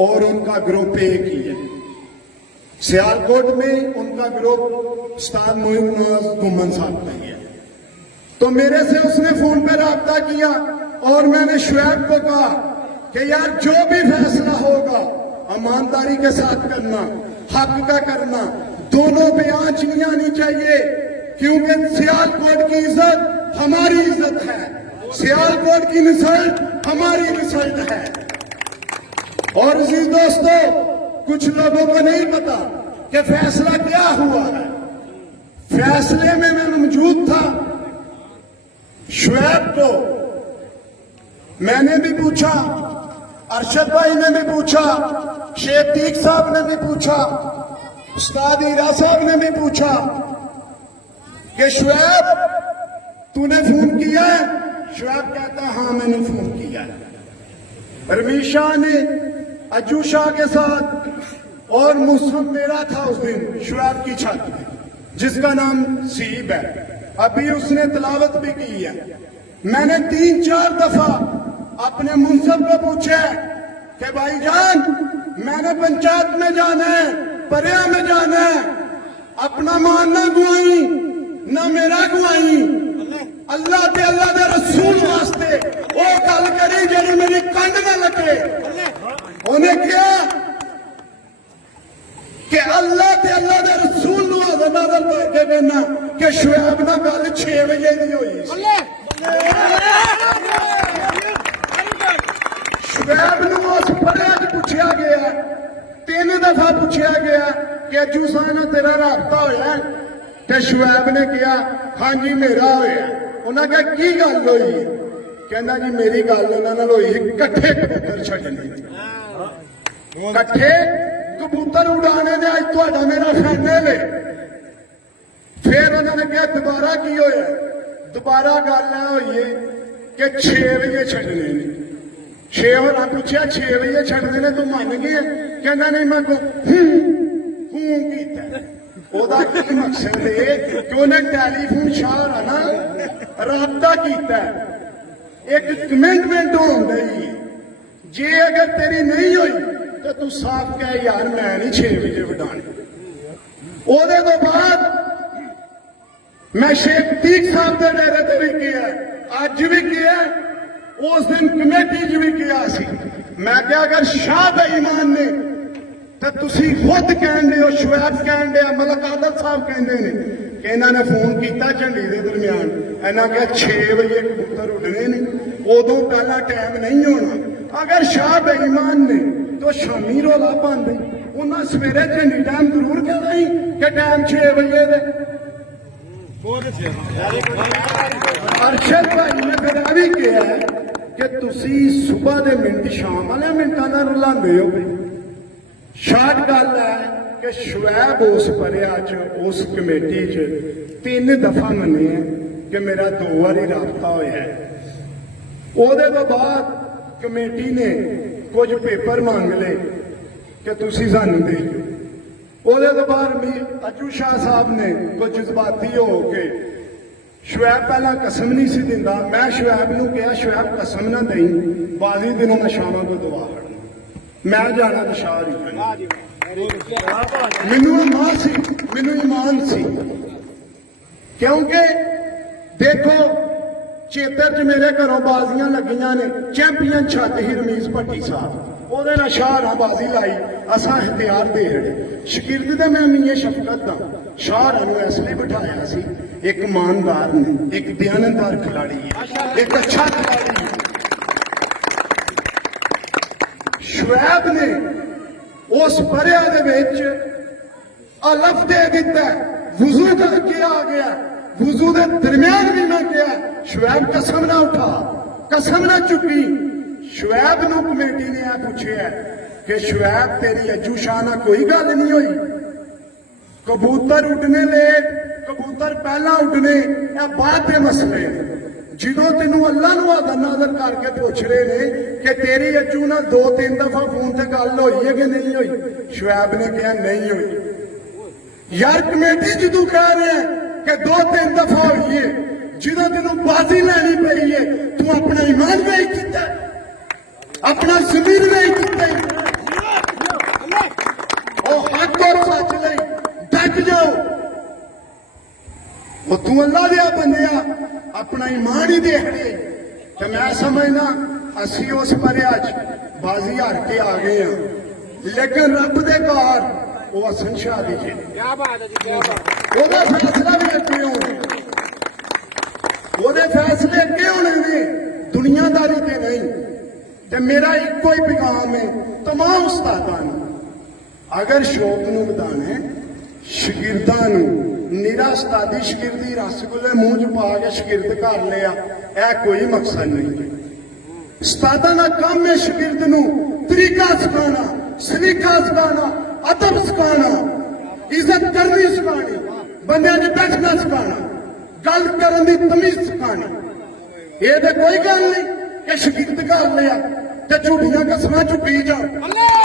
और उनका ग्रुप एक ही है। सियालकोट में उनका ग्रुप उस्ताद मोइनुद्दीन घुमन साहब का ही है। तो मेरे से उसने फोन पे रब्ता किया और मैंने शुएब को कहा कि यार जो भी फैसला होगा ईमानदारी के साथ करना, हक का करना, दोनों पे आंच नहीं आनी चाहिए, क्योंकि सियालकोट की इज्जत हमारी इज्जत है, सियालकोट की रिजल्ट हमारी रिजल्ट है। और अजीज दोस्तों, कुछ लोगों को नहीं पता कि फैसला क्या हुआ है। फैसले में मैं मौजूद था। शुएब को मैंने भी पूछा, अरशद भाई ने भी पूछा, शेख तीक साहब ने भी पूछा, उस्ताद हीरा साहब ने भी पूछा कि शुएब तूने फोन किया है? शुएब कहता हाँ मैंने फोन किया है। रमीश शाह ने अज्जू शाह के साथ और मुसहब मेरा था उस दिन शुएब की छत में, जिसका नाम सीब है, अभी उसने तिलावत भी की है। मैंने 3-4 दफा अपने मुंसब को पूछा कि भाईजान मैंने पंचायत में जाना है, परिया में जाना है, अपना मान ना गुआई ना मेरा गुआई, अल्लाह के अल्लाह के रसूल वास्ते वो गल करी जी मेरी कंध न लगे। उन्हें क्या कि अल्लाह के अल्लाह के रसूल नजर करके कहना कि शुएब ना गल 6 बजे की हुई। शुएब उस पड़िया पूछा गया, 3 दफा पूछा गया कि अज्जू साह ने तेरा रब्ता होया? तो शुएब ने कहा हाँ जी मेरा होया। उन्हें कहा की गल हुई? कहना जी मेरी गल उन्होंने हुई कट्ठे कबूतर छड्डने, कट्ठे कबूतर उड़ाने ने अज तुहाडा मेरा फाइनल है। फिर उन्होंने कहा दोबारा की होया? दोबारा गल हुई है कि 6 बजे छड्डने ने। 6 होर पूछा 6 बजे छड्डने ने तू मन गया? कहना नहीं मैं को हूं कीता। ओदा की मकसद है कि उन्हें टेलीफोन शाह ना राबता किया, एक कमिटमेंट होंगी है। जे अगर तेरी नहीं हुई तो तू साफ कह यार मैं नहीं 6 बजे वडाने। ओदे तो बाद मैं शेख तीक साहब के डेरे ते भी किया, अज भी किया, उस दिन कमेटी च भी किया सी। मैं क्या अगर शाह बेईमान ने तो तुसी खुद कहते हो, शुएब कहते हैं, मलक आदल साहब कहते हैं कि इन्होंने फोन किया झंडी के दरमियान, इन्होंने कहा 6 बजे कबूतर उड़ने ने, उदों पहला टाइम नहीं होना। अगर शाह बेईमान ने तो शामी रौला पाते, उन्हें सवेरे झंडी टाइम जरूर कहना ही कि टाइम 6 बजे दे। अरशद भाई ने फिर भी कहा कि तुसी सुबह के मिनट शाम वाले मिनटा का रुलाते हो। शार्ट गल है कि शुएब उस परिया च उस कमेटी च 3 दफा मने कि मेरा 2 बारी रब्ता होया है। ओदे तो बाद कमेटी ने कुछ पेपर मांग ले कि तुसी सानू दे। ओदे तो बाद अज्जू शाह साहब ने कुछ जज्बाती हो के शुएब पहला कसम नहीं सी दिंदा। मैं शुएब नूं कहा शुएब कसम ना दई, बाजी दिनों मैं शाम को दुआ करना, मैं जाना तो शाह ही मैनू ईमान सी, मैनू ईमान सी। क्योंकि देखो चेतर च मेरे घरों बाजियां लगियां ने, चैंपियन छत ही रमीज भट्टी साहब, ओहदे नाल शाह नाल बाजी लाई, असां इख्तियार दे रहे। शकीरत दे मैं मीए शफकत दा शाह नूं इसलिए बिठाया सी, एक ईमानदार ने, एक दयानतदार खिलाड़ी है, एक अच्छा खिलाड़ी है। शुएब ने उस परिया दे विच अलफ दे दिता, वुजू करके आ गया, वुजू के दरमियान भी मैं कहा शुएब कसम ना उठा, कसम ना चुकी। शुएब नूं कमेटी ने यह पूछा कि शुएब तेरी अज्जू शाह नाल कोई गल नहीं हुई? कबूतर उड़ने लेट, कबूतर पहला उड़ने, यह बाद के मसले। जो तेन अल्लाह नजर करके पूछ रहे ने कि तेरी अज्जू ना 2-3 दफा फोन से गल हुई है कि नहीं हुई? शुएब ने कहा नहीं हुई। यार कमेटी जो तू कह रहे हैं कि 2-3 दफा हुई है, जो तेन बाजी लैनी पई है, तू अपना ईमान बेच दिता, अपना जमीन बेच दिता। ਉਹ ਤੂੰ ਅੱਲਾ ਦਿਆ ਬੰਦਿਆ ਆਪਣਾ ਈਮਾਨ ਹੀ ਦੇਖ ਲੈ ਤੇ ਮੈਂ ਸਮਝਦਾ ਅਸੀਂ ਉਸ ਪਰਿਆ ਚ ਬਾਜ਼ੀ ਹਾਰ ਕੇ ਆ ਗਏ ਆ ਲੇਕਿਨ ਰੱਬ ਦੇ ਘਰ ਉਹ ਹਸਨ ਸ਼ਾਹ ਦੀ ਜੀ ਕੀ ਬਾਤ ਹੈ ਜੀ, ਕੀ ਬਾਤ। ਉਹਦਾ ਫੈਸਲਾ ਵੀ ਅੱਗੇ ਹੋਣਾ ਉਹਦੇ ਫੈਸਲੇ ਅੱਗੇ ਹੋਣੇ ਨੇ ਦੁਨੀਆਦਾਰੀ ਤੇ ਨਹੀਂ ਤੇ ਮੇਰਾ ਇੱਕੋ ਹੀ ਪੈਗਾਮ ਹੈ तमाम ਉਸਤਾਦਾਂ ਨੂੰ ਅਗਰ ਸ਼ੌਕ ਨੂੰ ਵਧਾਣਾ ਹੈ ਸ਼ਾਗਿਰਦਾਂ ਨੂੰ ਨਿਰਾ ਉਸਤਾਦੀ ਸ਼ਾਗਿਰਦੀ ਰਸਗੁੱਲੇ ਮੂੰਹ ਚ ਪਾ ਕੇ ਸ਼ਾਗਿਰਦ ਕਰ ਲਿਆ ਇਹ ਕੋਈ ਮਕਸਦ ਨਹੀਂ ਉਸਤਾਦਾਂ ਦਾ ਕੰਮ ਹੈ ਸ਼ਾਗਿਰਦ ਨੂੰ ਤਰੀਕਾ ਸਿਖਾਉਣਾ ਸਲੀਕਾ ਸਿਖਾਉਣਾ ਅਦਬ ਸਿਖਾਉਣਾ ਇੱਜ਼ਤ ਕਰਨੀ ਸਿਖਾਉਣੀ ਬੰਦਿਆਂ 'ਚ ਬੈਠਣਾ ਸਿਖਾਉਣਾ ਗੱਲ ਕਰਨ ਦੀ ਤਮੀਜ਼ ਸਿਖਾਉਣੀ ਇਹ ਤੇ ਕੋਈ ਗੱਲ ਨਹੀਂ ਕਿ ਸ਼ਾਗਿਰਦ ਕਰ ਲਿਆ ਤੇ ਝੂਠੀਆਂ ਕਸਮਾਂ ਝੁੱਟੀ ਜਾ ਅੱਲਾਹ